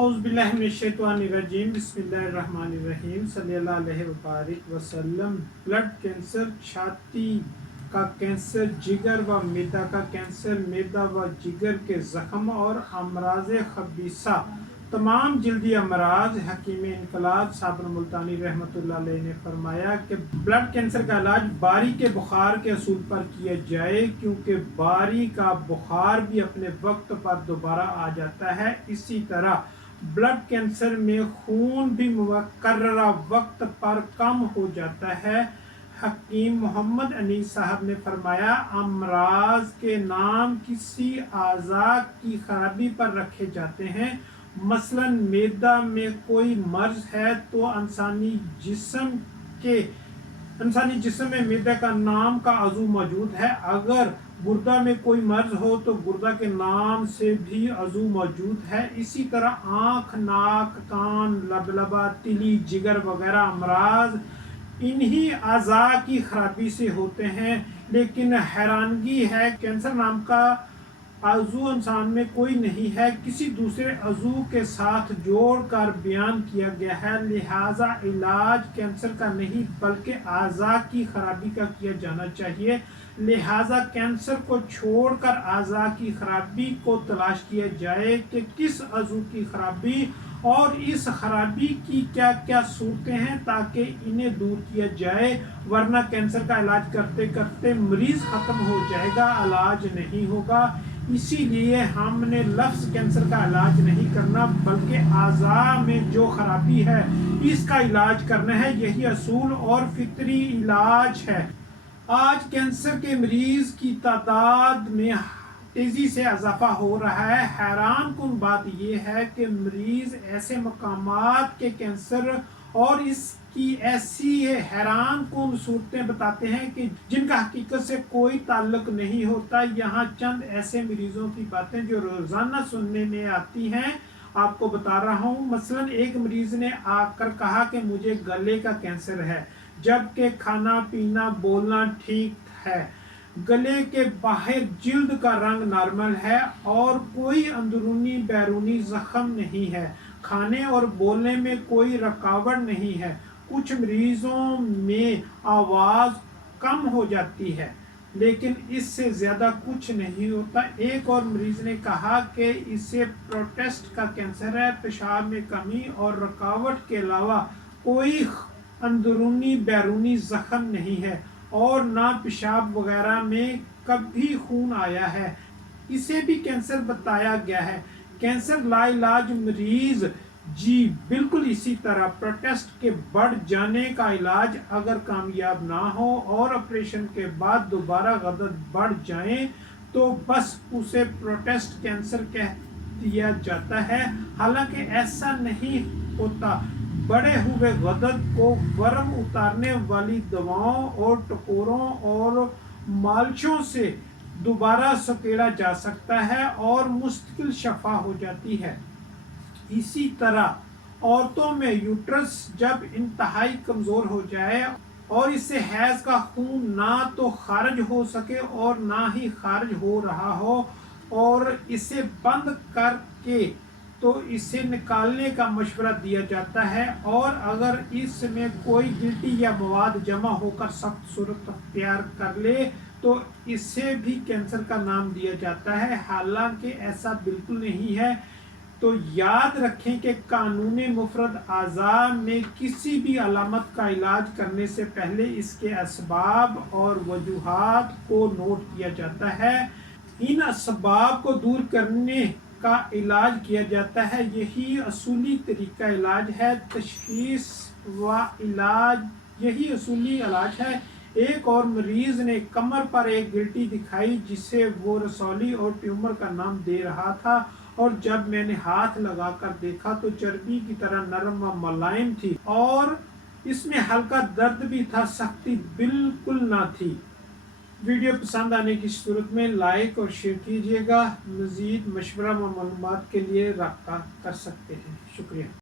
اعوذ باللہ من الشیطان الرجیم بسم اللہ الرحمن الرحیم صلی اللہ علیہ وبارک وسلم۔ بلڈ کینسر، چھاتی کا کینسر، جگر و معدہ کا کینسر، معدہ و جگر کے زخم اور امراض خبیثہ، تمام جلدی امراض۔ حکیم انقلاب صابر ملتانی رحمۃ اللہ علیہ نے فرمایا کہ بلڈ کینسر کا علاج باری کے بخار کے اصول پر کیا جائے، کیونکہ باری کا بخار بھی اپنے وقت پر دوبارہ آ جاتا ہے۔ اسی طرح بلڈ کینسر میں خون بھی مقررہ وقت پر کم ہو جاتا ہے۔ حکیم محمد انیس صاحب نے فرمایا، امراض کے نام کسی اعضاء کی خرابی پر رکھے جاتے ہیں۔ مثلا معدہ میں کوئی مرض ہے تو انسانی جسم میں معدہ کا نام کا عضو موجود ہے۔ اگر گردہ میں کوئی مرض ہو تو گردہ کے نام سے بھی عضو موجود ہے۔ اسی طرح آنکھ، ناک، کان، لبلبہ، تلی، جگر وغیرہ امراض انہی اعضاء کی خرابی سے ہوتے ہیں۔ لیکن حیرانگی ہے، کینسر نام کا عضو انسان میں کوئی نہیں ہے، کسی دوسرے عضو کے ساتھ جوڑ کر بیان کیا گیا ہے۔ لہذا علاج کینسر کا نہیں بلکہ اعضاء کی خرابی کا کیا جانا چاہیے۔ لہذا کینسر کو چھوڑ کر اعضاء کی خرابی کو تلاش کیا جائے کہ کس عضو کی خرابی اور اس خرابی کی کیا کیا صورتیں ہیں تاکہ انہیں دور کیا جائے، ورنہ کینسر کا علاج کرتے کرتے مریض ختم ہو جائے گا، علاج نہیں ہوگا۔ اسی لیے ہم نے لفظ کینسر کا علاج نہیں کرنا بلکہ اعضاء میں جو خرابی ہے اس کا علاج کرنا ہے، یہی اصول اور فطری علاج ہے۔ آج کینسر کے مریض کی تعداد میں تیزی سے اضافہ ہو رہا ہے۔ حیران کن بات یہ ہے کہ مریض ایسے مقامات کے کینسر اور اس کی ایسی حیران کن صورتیں بتاتے ہیں کہ جن کا حقیقت سے کوئی تعلق نہیں ہوتا۔ یہاں چند ایسے مریضوں کی باتیں جو روزانہ سننے میں آتی ہیں آپ کو بتا رہا ہوں۔ مثلا ایک مریض نے آ کر کہا کہ مجھے گلے کا کینسر ہے، جبکہ کھانا پینا بولنا ٹھیک ہے، گلے کے باہر جلد کا رنگ نارمل ہے اور کوئی اندرونی بیرونی زخم نہیں ہے، کھانے اور بولنے میں کوئی رکاوٹ نہیں ہے۔ کچھ مریضوں میں آواز کم ہو جاتی ہے لیکن اس سے زیادہ کچھ نہیں ہوتا۔ ایک اور مریض نے کہا کہ اسے پروسٹیٹ کا کینسر ہے، پیشاب میں کمی اور رکاوٹ کے علاوہ کوئی اندرونی بیرونی زخم نہیں ہے اور نہ پیشاب وغیرہ میں کبھی خون آیا ہے، اسے بھی کینسر بتایا گیا ہے۔ کینسر لا علاج مریض جی بالکل اسی طرح پروسٹیٹ کے بڑھ جانے کا علاج اگر کامیاب نہ ہو اور آپریشن کے بعد دوبارہ غدد بڑھ جائیں تو بس اسے پروسٹیٹ کینسر کہہ دیا جاتا ہے، حالانکہ ایسا نہیں ہوتا۔ بڑے ہوئے غدد کو ورم اتارنے والی دواؤں اور ٹکوروں اور مالشوں سے دوبارہ سکیڑا جا سکتا ہے اور مستقل شفا ہو جاتی ہے۔ اسی طرح عورتوں میں یوٹرس جب انتہائی کمزور ہو جائے اور اس سے حیض کا خون نہ تو خارج ہو سکے اور نہ ہی خارج ہو رہا ہو اور اسے بند کر کے تو اسے نکالنے کا مشورہ دیا جاتا ہے، اور اگر اس میں کوئی گلٹی یا مواد جمع ہو کر سخت صورت اختیار کر لے تو اسے بھی کینسر کا نام دیا جاتا ہے، حالانکہ ایسا بالکل نہیں ہے۔ تو یاد رکھیں کہ قانون مفرد اعضاء میں کسی بھی علامت کا علاج کرنے سے پہلے اس کے اسباب اور وجوہات کو نوٹ کیا جاتا ہے، ان اسباب کو دور کرنے کا علاج کیا جاتا ہے، یہی اصولی طریقہ علاج ہے۔ تشخیص و علاج یہی اصولی علاج ہے۔ ایک اور مریض نے کمر پر ایک گلٹی دکھائی جسے وہ رسولی اور ٹیومر کا نام دے رہا تھا، اور جب میں نے ہاتھ لگا کر دیکھا تو چربی کی طرح نرم و ملائم تھی اور اس میں ہلکا درد بھی تھا، سختی بالکل نہ تھی۔ ویڈیو پسند آنے کی صورت میں لائک اور شیئر کیجیے گا۔ مزید مشورہ و معلومات کے لیے رابطہ کر سکتے ہیں۔ شکریہ۔